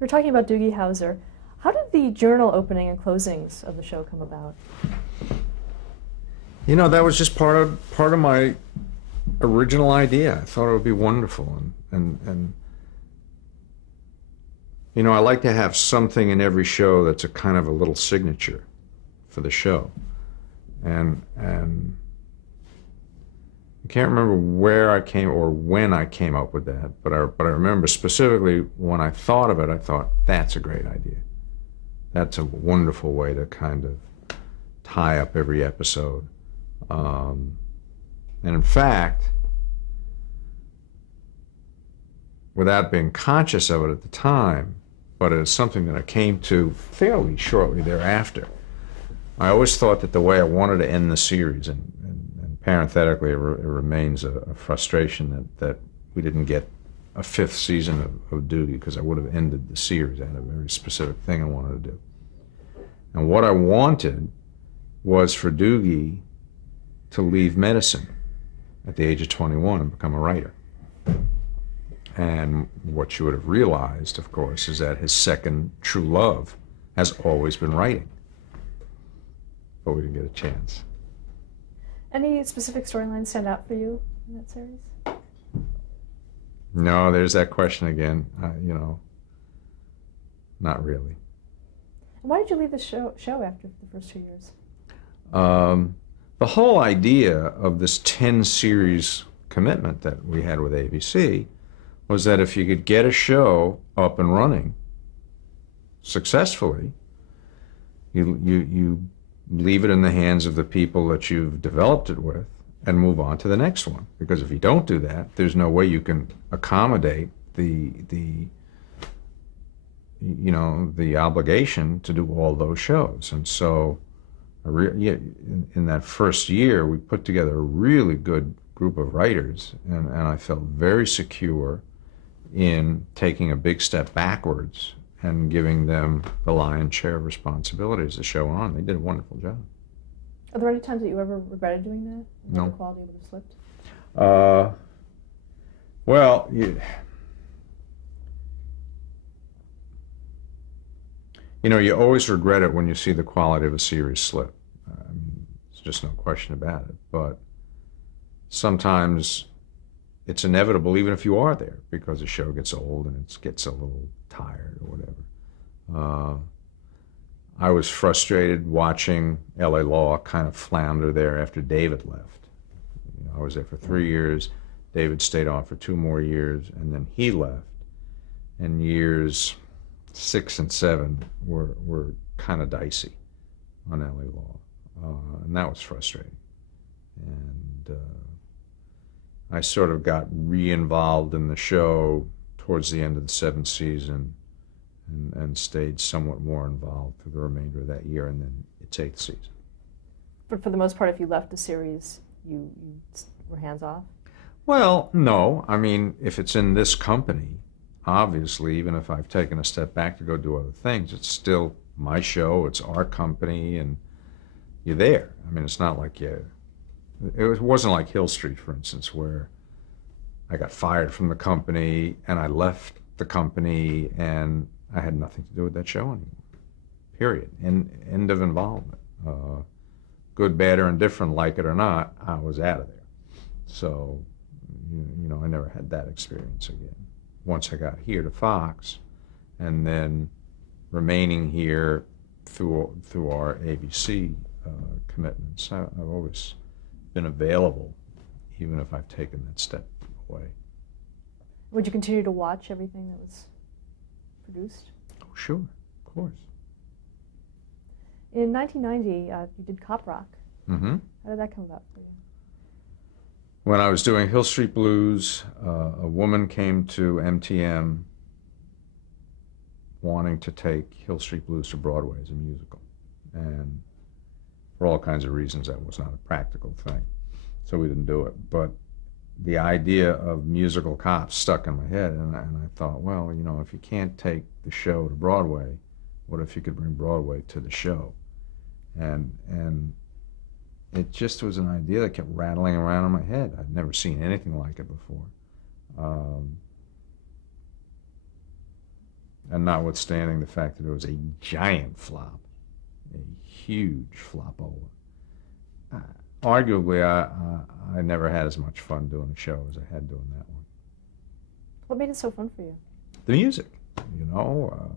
We're talking about Doogie Howser. How did the journal opening and closings of the show come about? You know, that was just part of my original idea. I thought it would be wonderful, and you know, I like to have something in every show that's a kind of a little signature for the show, and I can't remember where I came or when I came up with that, but I remember specifically when I thought of it, I thought, that's a great idea. That's a wonderful way to kind of tie up every episode. And in fact, without being conscious of it at the time, but it's something that I came to fairly shortly thereafter, I always thought that the way I wanted to end the series, and parenthetically, it remains a frustration that we didn't get a fifth season of Doogie, because I would have ended the series. I had a very specific thing I wanted to do. And what I wanted was for Doogie to leave medicine at the age of 21 and become a writer. And what you would have realized, of course, is that his second true love has always been writing. But we didn't get a chance. Any specific storylines stand out for you in that series? No, there's that question again. You know, not really. Why did you leave the show after the first 2 years? The whole idea of this 10-series commitment that we had with ABC was that if you could get a show up and running successfully, you leave it in the hands of the people that you've developed it with and move on to the next one. Because if you don't do that, there's no way you can accommodate the you know, the obligation to do all those shows. And so in that first year, we put together a really good group of writers, and I felt very secure in taking a big step backwards and giving them the lion's share of responsibility as the show went on. They did a wonderful job. Are there any times that you ever regretted doing that? No. The quality would have slipped? Well, you know, you always regret it when you see the quality of a series slip. There's just no question about it. But sometimes it's inevitable, even if you are there, because the show gets old and it gets a little tired or whatever. I was frustrated watching L.A. Law kind of flounder there after David left. You know, I was there for 3 years. David stayed on for 2 more years, and then he left. And years 6 and 7 were kind of dicey on L.A. Law, and that was frustrating. And I sort of got re-involved in the show towards the end of the 7th season, and stayed somewhat more involved for the remainder of that year, and then its 8th season. But for the most part, if you left the series, you were hands-off? Well, no. I mean, if it's in this company, obviously, even if I've taken a step back to go do other things, it's still my show, it's our company, and you're there. I mean, it's not like it wasn't like Hill Street, for instance, where I got fired from the company and I left the company and I had nothing to do with that show anymore. Period. End of involvement. Good, bad, or indifferent, like it or not, I was out of there. So, you know, I never had that experience again. Once I got here to Fox, and then remaining here through our ABC commitments, I've always been available, even if I've taken that step away. Would you continue to watch everything that was produced? Oh, sure, of course. In 1990, you did Cop Rock. Mm-hmm. How did that come about for you? When I was doing Hill Street Blues, a woman came to MTM wanting to take Hill Street Blues to Broadway as a musical. And for all kinds of reasons, that was not a practical thing. So we didn't do it. But the idea of musical cops stuck in my head, and I thought, well, you know, if you can't take the show to Broadway, what if you could bring Broadway to the show? And it just was an idea that kept rattling around in my head. I'd never seen anything like it before. And notwithstanding the fact that it was a giant flop, a huge flopola, arguably I never had as much fun doing a show as I had doing that one. What made it so fun for you? The music, you know,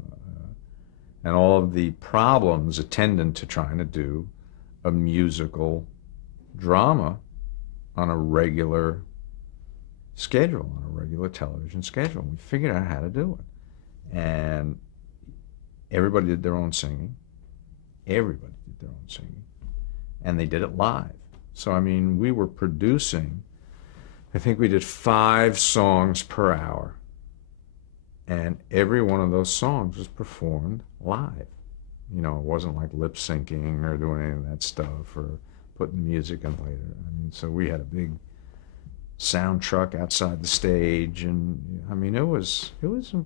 and all of the problems attendant to trying to do a musical drama on a regular schedule, on a regular television schedule. We figured out how to do it. And everybody did their own singing. Everybody did their own singing. And they did it live. So, I mean, we were producing, I think we did 5 songs per hour. And every one of those songs was performed live. You know, it wasn't like lip syncing or doing any of that stuff or putting the music in later. I mean, so we had a big sound truck outside the stage, and I mean, it was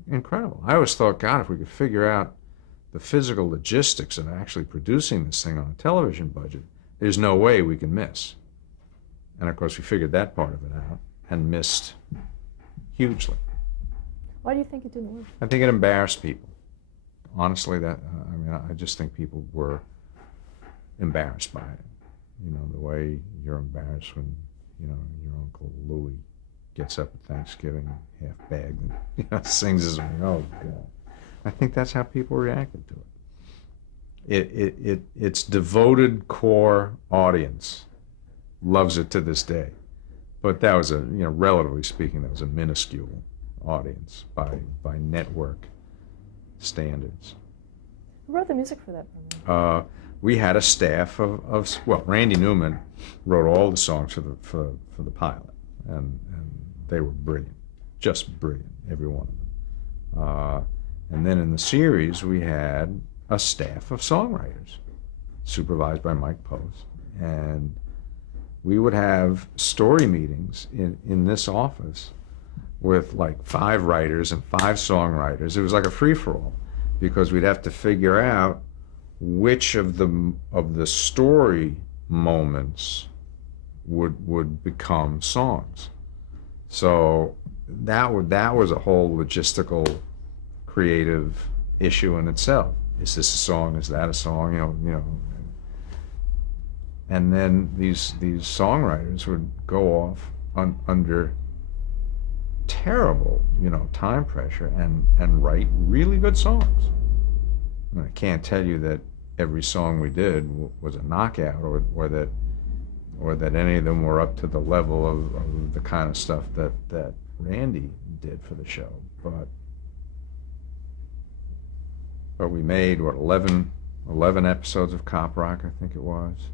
incredible. I always thought, God, if we could figure out the physical logistics of actually producing this thing on a television budget, there's no way we can miss. And of course, we figured that part of it out and missed hugely. Why do you think it didn't work? I think it embarrassed people. Honestly, I just think people were embarrassed by it. You know, the way you're embarrassed when, you know, your Uncle Louie gets up at Thanksgiving half bagged and, you know, sings his song. Oh, God. I think that's how people reacted to it. Its devoted core audience loves it to this day. But that was relatively speaking, that was a minuscule audience by network standards. Who wrote the music for that program? We had a staff of Randy Newman wrote all the songs for the pilot, and they were brilliant, just brilliant, every one of them. And then in the series, we had a staff of songwriters, supervised by Mike Post, and we would have story meetings in this office with like 5 writers and 5 songwriters. It was like a free-for-all, because we'd have to figure out which of the story moments would become songs. So that was a whole logistical, creative issue in itself. Is this a song? Is that a song? You know. And then these songwriters would go off under terrible, time pressure and write really good songs. I can't tell you that every song we did was a knockout, or that any of them were up to the level of the kind of stuff that Randy did for the show. But we made 11 episodes of Cop Rock, I think it was,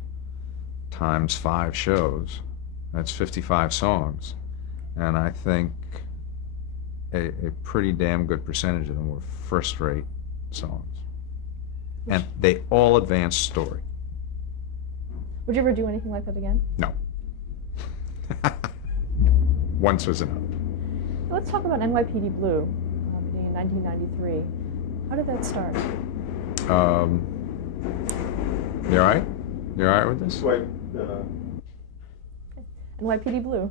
times 5 shows. That's 55 songs, and I think a pretty damn good percentage of them were first-rate songs. And they all advanced story. Would you ever do anything like that again? No. Once was enough. Let's talk about NYPD Blue, being in 1993. How did that start? You all right? You all right with this? Wait, NYPD Blue.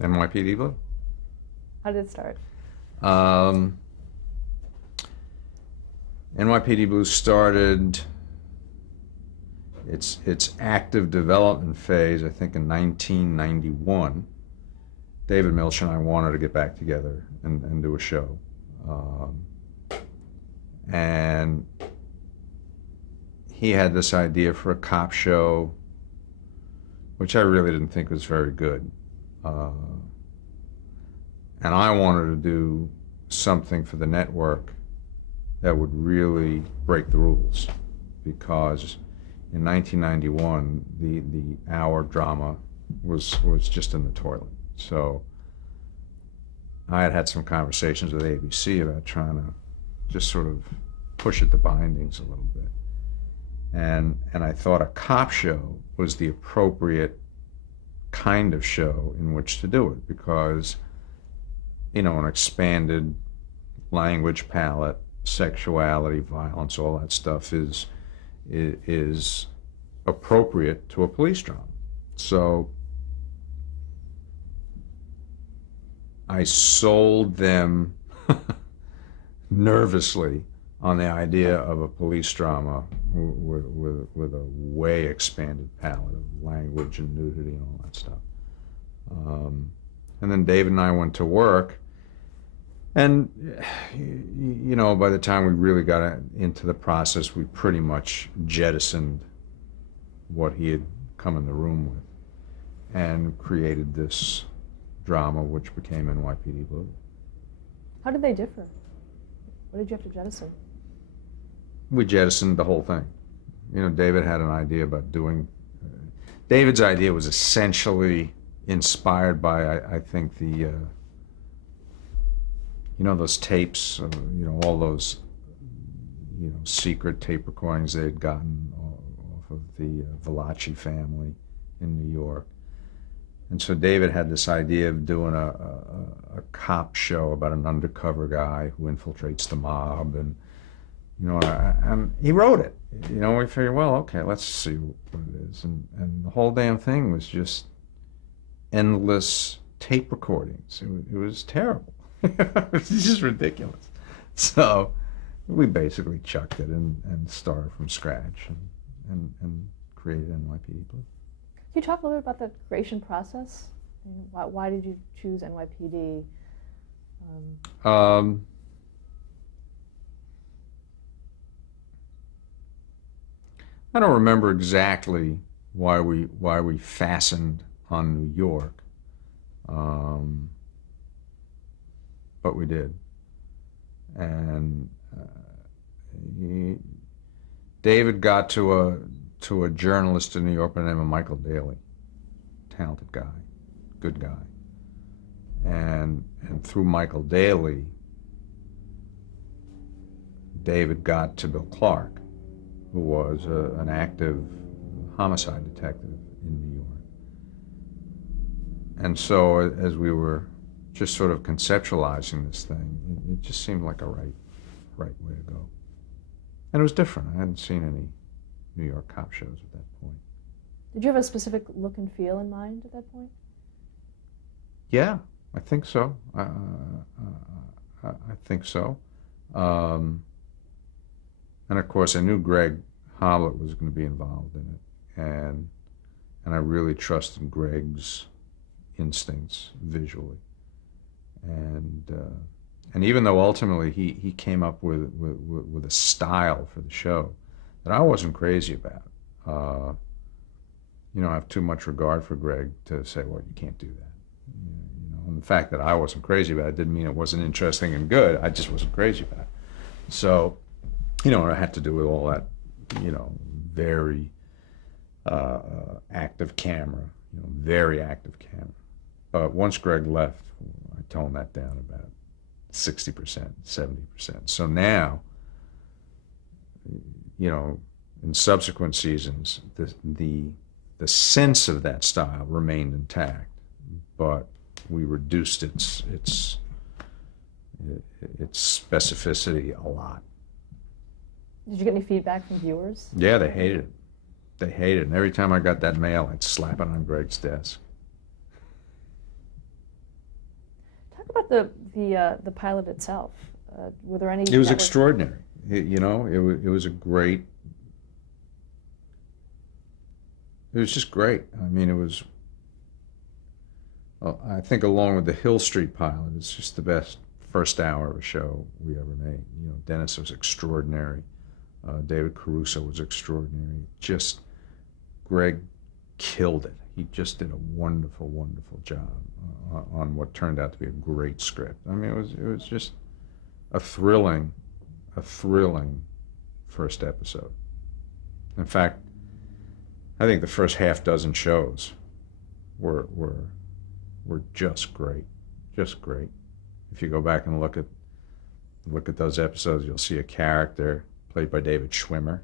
NYPD Blue? How did it start? NYPD Blue started its active development phase, I think, in 1991. David Milch and I wanted to get back together and do a show. And he had this idea for a cop show, which I really didn't think was very good. And I wanted to do something for the network that would really break the rules, because in 1991 the hour drama was just in the toilet. So I had some conversations with ABC about trying to just sort of push at the bindings a little bit, and I thought a cop show was the appropriate kind of show in which to do it, because an expanded language palette, sexuality, violence, all that stuff is appropriate to a police drama. So I sold them nervously on the idea of a police drama with a way expanded palette of language and nudity and all that stuff. And then David and I went to work, and you know, by the time we really got into the process, we pretty much jettisoned what he had come in the room with and created this drama which became NYPD Blue. How did they differ? What did you have to jettison? We jettisoned the whole thing. You know, David had an idea about doing... David's idea was essentially inspired by, I think, the... you know, those tapes, you know, all those, you know, secret tape recordings they had gotten off of the Valachi family in New York. And so David had this idea of doing a cop show about an undercover guy who infiltrates the mob, and you know, and he wrote it. You know, we figured, well, okay, let's see what it is, and the whole damn thing was just endless tape recordings. It was terrible. It was just ridiculous. So we basically chucked it and started from scratch and created NYPD Blue. Can you talk a little bit about the creation process? Why did you choose NYPD? I don't remember exactly why we fastened on New York, but we did. And David got to a journalist in New York by the name of Michael Daly, talented guy, good guy. And through Michael Daly, David got to Bill Clark, who was an active homicide detective in New York. And so as we were just sort of conceptualizing this thing, it just seemed like a right way to go. And it was different. I hadn't seen any New York cop shows at that point. Did you have a specific look and feel in mind at that point? Yeah, I think so. I think so. And of course, I knew Greg Hoblet was going to be involved in it, and I really trusted Greg's instincts visually. And even though ultimately he came up with a style for the show that I wasn't crazy about. You know, I have too much regard for Greg to say, well, you can't do that. You know, and the fact that I wasn't crazy about it didn't mean it wasn't interesting and good. I just wasn't crazy about it. So, you know, it had to do with all that, you know, very active camera, you know, very active camera. But once Greg left, I toned that down about 60%, 70%. So now, you know, in subsequent seasons, the sense of that style remained intact, but we reduced its specificity a lot. Did you get any feedback from viewers? Yeah, they hated it. They hated it. And every time I got that mail, I'd slap it on Greg's desk. Talk about the pilot itself. Were there any? It was extraordinary. You know, it was a great. It was just great. I mean, it was. Well, I think along with the Hill Street pilot, it's just the best first hour of a show we ever made. You know, Dennis was extraordinary. David Caruso was extraordinary. Just Greg killed it. He just did a wonderful, wonderful job on what turned out to be a great script. I mean, it was just a thrilling first episode. In fact, I think the first half dozen shows were just great, just great. If you go back and look at those episodes, you'll see a character played by David Schwimmer,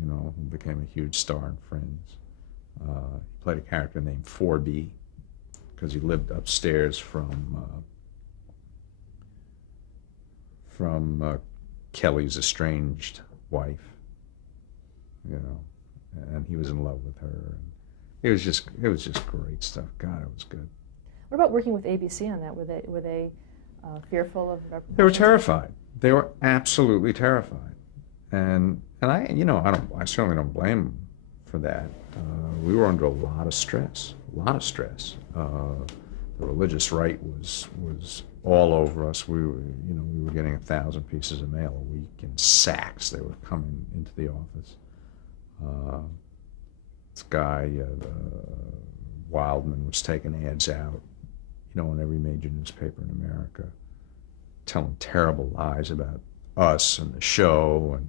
you know, who became a huge star in Friends. He played a character named 4B because he lived upstairs from Kelly's estranged wife, you know, and he was in love with her. And it was just great stuff. God, it was good. What about working with ABC on that? Were they fearful of? They were terrified. They were absolutely terrified, and I certainly don't blame them for that. We were under a lot of stress, a lot of stress. The religious right was all over us. We were getting 1,000 pieces of mail a week in sacks. They were coming into the office. This guy Wildman was taking ads out, in every major newspaper in America, telling terrible lies about us and the show, and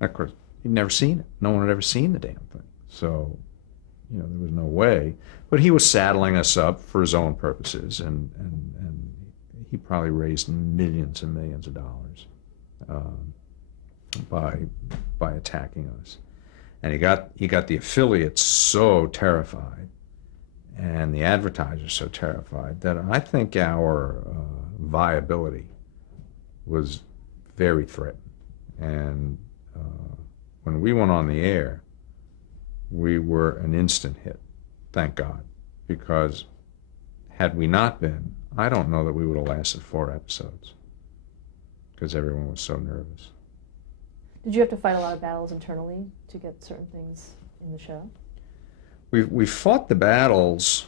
of course he'd never seen it. No one had ever seen the damn thing, so there was no way. But he was saddling us up for his own purposes, and he probably raised millions and millions of dollars by attacking us. And he got the affiliates so terrified, and the advertisers so terrified, that I think our viability was very threatened. And when we went on the air, we were an instant hit, thank God, because had we not been, I don't know that we would have lasted 4 episodes, because everyone was so nervous. Did you have to fight a lot of battles internally to get certain things in the show? We fought the battles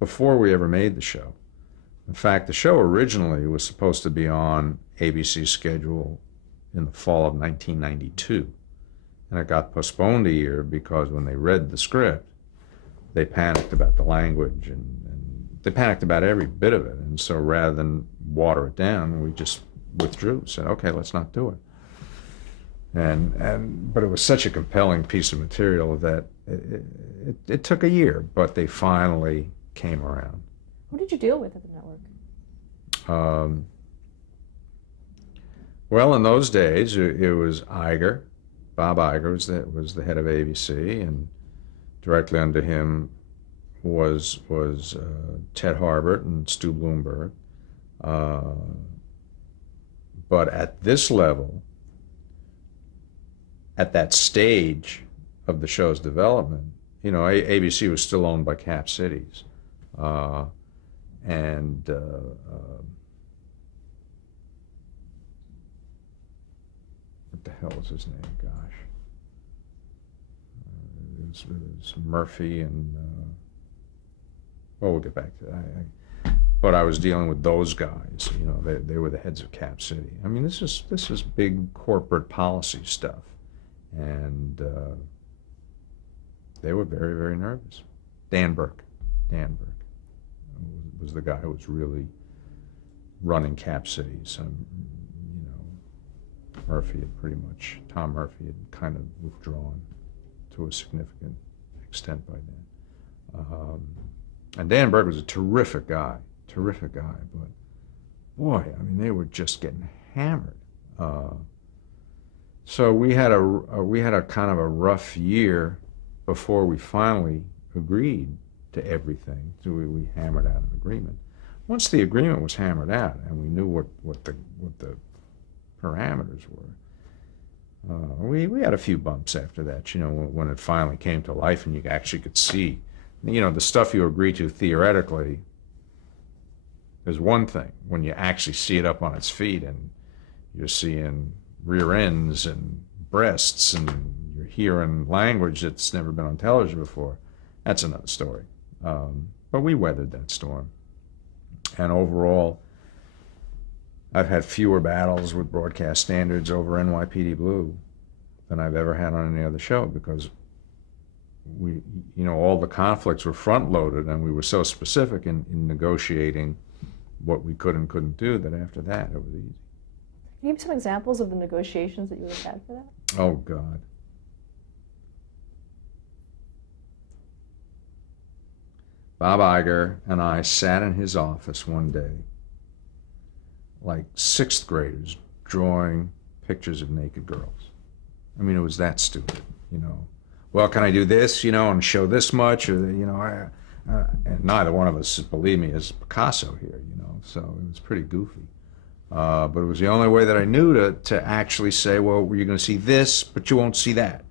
before we ever made the show. In fact, the show originally was supposed to be on ABC's schedule in the fall of 1992. And it got postponed a year because when they read the script, they panicked about the language, and they panicked about every bit of it. And so rather than water it down, we just withdrew, said, okay, let's not do it. But it was such a compelling piece of material that it took a year, but they finally came around. Who did you deal with at the network? Well, in those days, it was Iger. Bob Iger was the head of ABC, and directly under him was Ted Harbert and Stu Bloomberg. But at this level, at that stage of the show's development, ABC was still owned by Cap Cities. What the hell was his name? Gosh. It was Murphy and, we'll get back to that. But I was dealing with those guys. They were the heads of Cap City. I mean, this is big corporate policy stuff. And they were very, very nervous. Dan Burke was the guy who was really running Cap Cities. Tom Murphy had kind of withdrawn to a significant extent by then. And Dan Burke was a terrific guy, but boy, I mean, they were just getting hammered. So we had a kind of a rough year before we finally agreed to everything. So we hammered out an agreement. Once the agreement was hammered out and we knew what the parameters were, we had a few bumps after that. When it finally came to life and you actually could see, the stuff you agree to theoretically is one thing. When you actually see it up on its feet and you're seeing rear ends and breasts and you're hearing language that's never been on television before, that's another story. But we weathered that storm. And overall, I've had fewer battles with broadcast standards over NYPD Blue than I've ever had on any other show, because all the conflicts were front-loaded, and we were so specific in negotiating what we could and couldn't do that after that it was easy. Can you give some examples of the negotiations that you would have had for that? Oh, God. Bob Iger and I sat in his office one day, like 6th graders, drawing pictures of naked girls. I mean, it was that stupid, Well, can I do this, and show this much? Or, and neither one of us, believe me, is Picasso here, so it was pretty goofy. But it was the only way that I knew to actually say, well, you're going to see this, but you won't see that.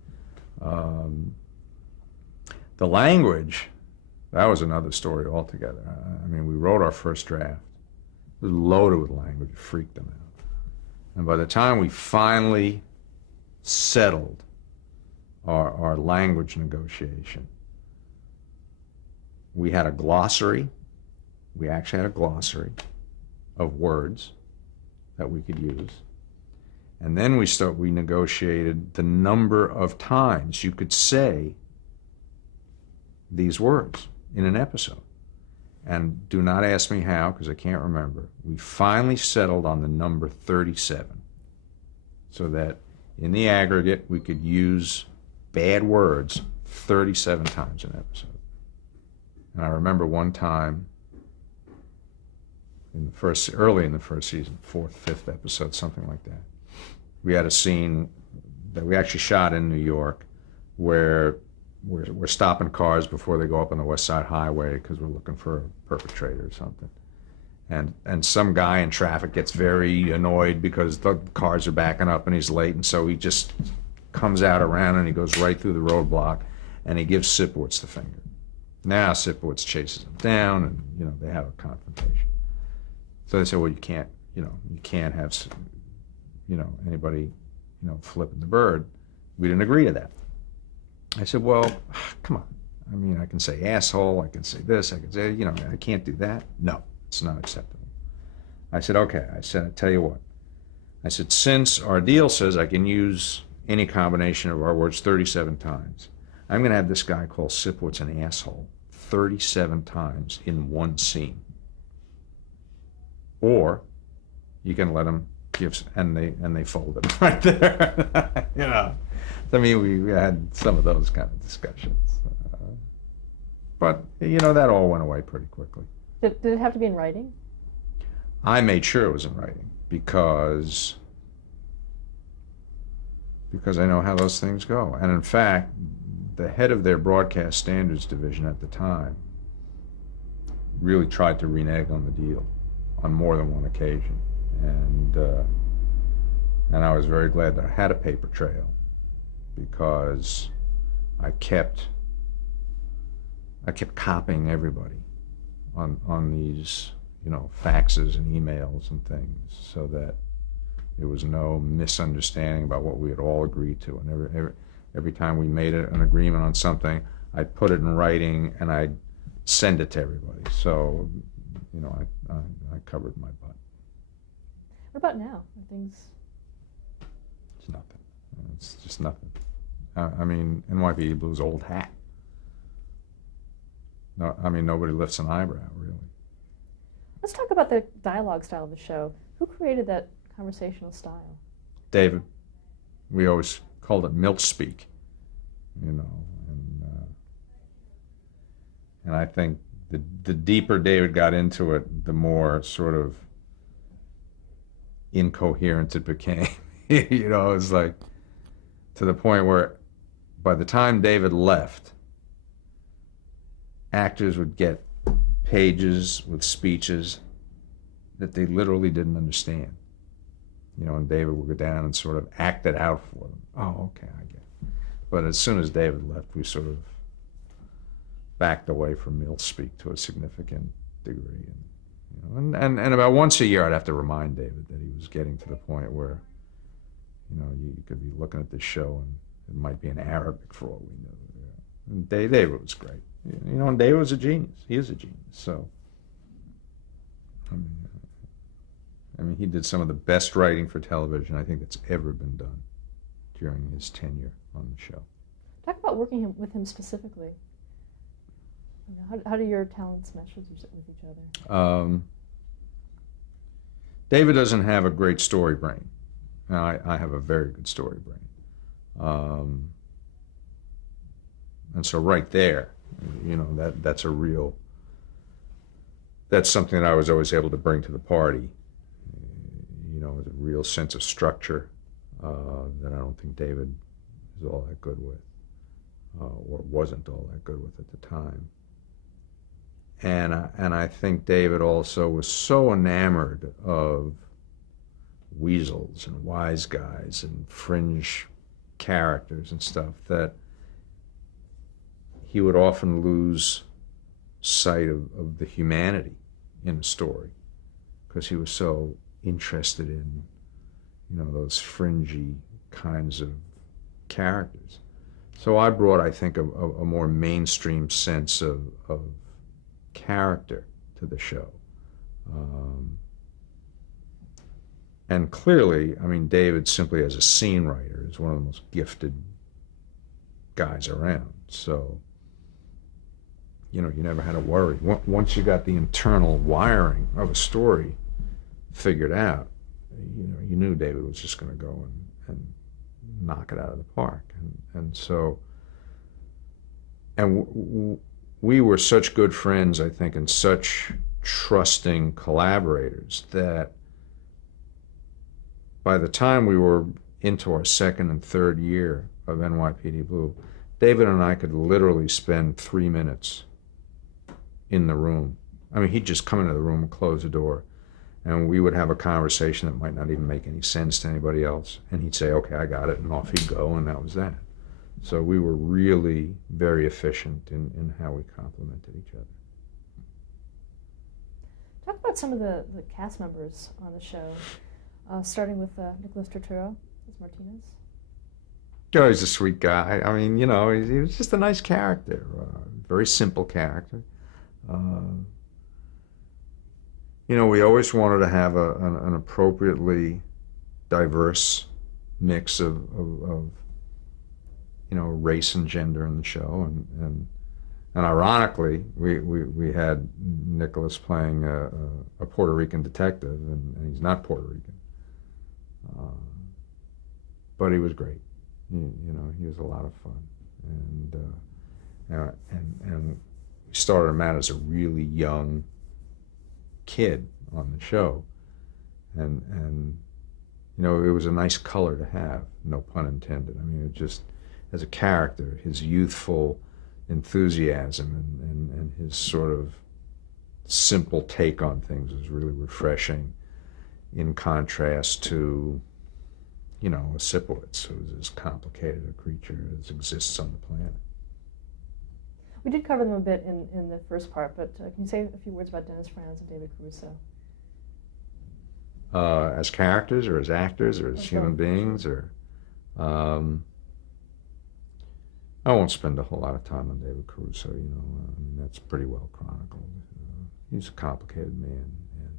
The language, that was another story altogether. I mean, we wrote our first draft. It was loaded with language. It freaked them out. And by the time we finally settled our language negotiation, we had a glossary. We actually had a glossary of words that we could use. And then we negotiated the number of times you could say these words in an episode. And do not ask me how, because I can't remember. We finally settled on the number 37, so that in the aggregate we could use bad words 37 times an episode. And I remember one time early in the first season, 4th, 5th episode, something like that, we had a scene that we actually shot in New York where we're stopping cars before they go up on the West Side Highway because we're looking for a perpetrator or something. And some guy in traffic gets very annoyed because the cars are backing up and he's late, and so he just comes out around and he goes right through the roadblock and he gives Sipowicz the finger. Now Sipowicz chases him down, and they have a confrontation. So they said, well, you can't have anybody flipping the bird. We didn't agree to that. I said, well, come on. I mean, I can say asshole, I can say this, I can say, I can't do that. No, it's not acceptable. I said, okay. I said, I tell you what. I said, since our deal says I can use any combination of our words 37 times, I'm going to have this guy call Sipowicz an asshole 37 times in one scene. Or you can let him give, and they folded right there. I mean, we had some of those kind of discussions. But, that all went away pretty quickly. Did it have to be in writing? I made sure it was in writing because I know how those things go. And in fact, the head of their broadcast standards division at the time really tried to renege on the deal on more than one occasion. And I was very glad that I had a paper trail, because I kept copying everybody on these, faxes and emails and things, so that there was no misunderstanding about what we had all agreed to. And every time we made an agreement on something, I'd put it in writing and I'd send it to everybody. So, I covered my butt. What about now? Are things? It's nothing. It's just nothing. I mean, NYPD Blue's old hat. No, I mean, nobody lifts an eyebrow, really. Let's talk about the dialogue style of the show. Who created that conversational style? David. We always called it milk speak, and I think the deeper David got into it, the more sort of incoherent it became. It was like, to the point where by the time David left, actors would get pages with speeches that they literally didn't understand. And David would go down and sort of act it out for them. Oh, okay, I get it. But as soon as David left, we sort of backed away from milk speak to a significant degree. And about once a year, I'd have to remind David that he was getting to the point where, you could be looking at this show and it might be in Arabic for all we knew. And David was great. And David was a genius. He is a genius. So, I mean, he did some of the best writing for television I think that's ever been done during his tenure on the show. Talk about working with him specifically. How do your talents mesh with each other? David doesn't have a great story brain. Now, I have a very good story brain. And so right there, that's something that I was always able to bring to the party. With a real sense of structure that I don't think David is all that good with, or wasn't all that good with at the time. And I think David also was so enamored of weasels and wise guys and fringe characters and stuff that he would often lose sight of the humanity in a story, because he was so interested in, those fringy kinds of characters. So I brought, I think, a more mainstream sense of character to the show. And clearly, I mean, David, simply as a scene writer, is one of the most gifted guys around. So, you never had to worry. Once you got the internal wiring of a story figured out, you knew David was just going to go and knock it out of the park. And so, and we were such good friends, I think, and such trusting collaborators that by the time we were into our second and third year of NYPD Blue, David and I could literally spend 3 minutes in the room. I mean, he'd just come into the room and close the door, and we would have a conversation that might not even make any sense to anybody else. And he'd say, okay, I got it, and off he'd go, and that was that. So we were really very efficient in how we complemented each other. Talk about some of the cast members on the show, starting with Nicholas Turturro as Martinez. Oh, he's a sweet guy. I mean, he was just a nice character, very simple character. We always wanted to have an appropriately diverse mix of race and gender in the show, and ironically, we had Nicholas playing a Puerto Rican detective, and he's not Puerto Rican, but he was great. He was a lot of fun, and we started him out as a really young kid on the show, and it was a nice color to have, no pun intended. I mean, it just, as a character, his youthful enthusiasm and his sort of simple take on things was really refreshing, in contrast to a Sipowicz, who's as complicated a creature as exists on the planet. We did cover them a bit in the first part, but can you say a few words about Dennis Franz and David Caruso? As characters, or as actors, or as human beings, or I won't spend a whole lot of time on David Caruso. I mean, that's pretty well chronicled. He's a complicated man, and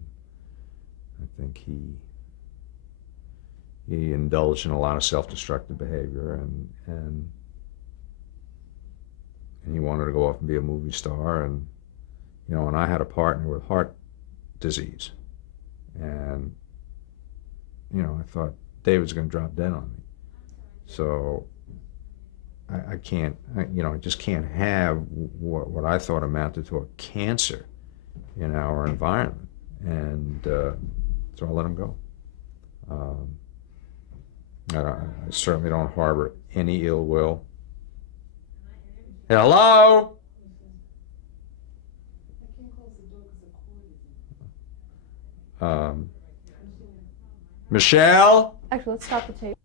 I think he indulged in a lot of self-destructive behavior, and he wanted to go off and be a movie star, and and I had a partner with heart disease, and I thought David's going to drop dead on me, so I can't, I just can't have what I thought amounted to a cancer in our environment, and so I let him go. I certainly don't harbor any ill will. Hello? Michelle? Actually, let's stop the tape.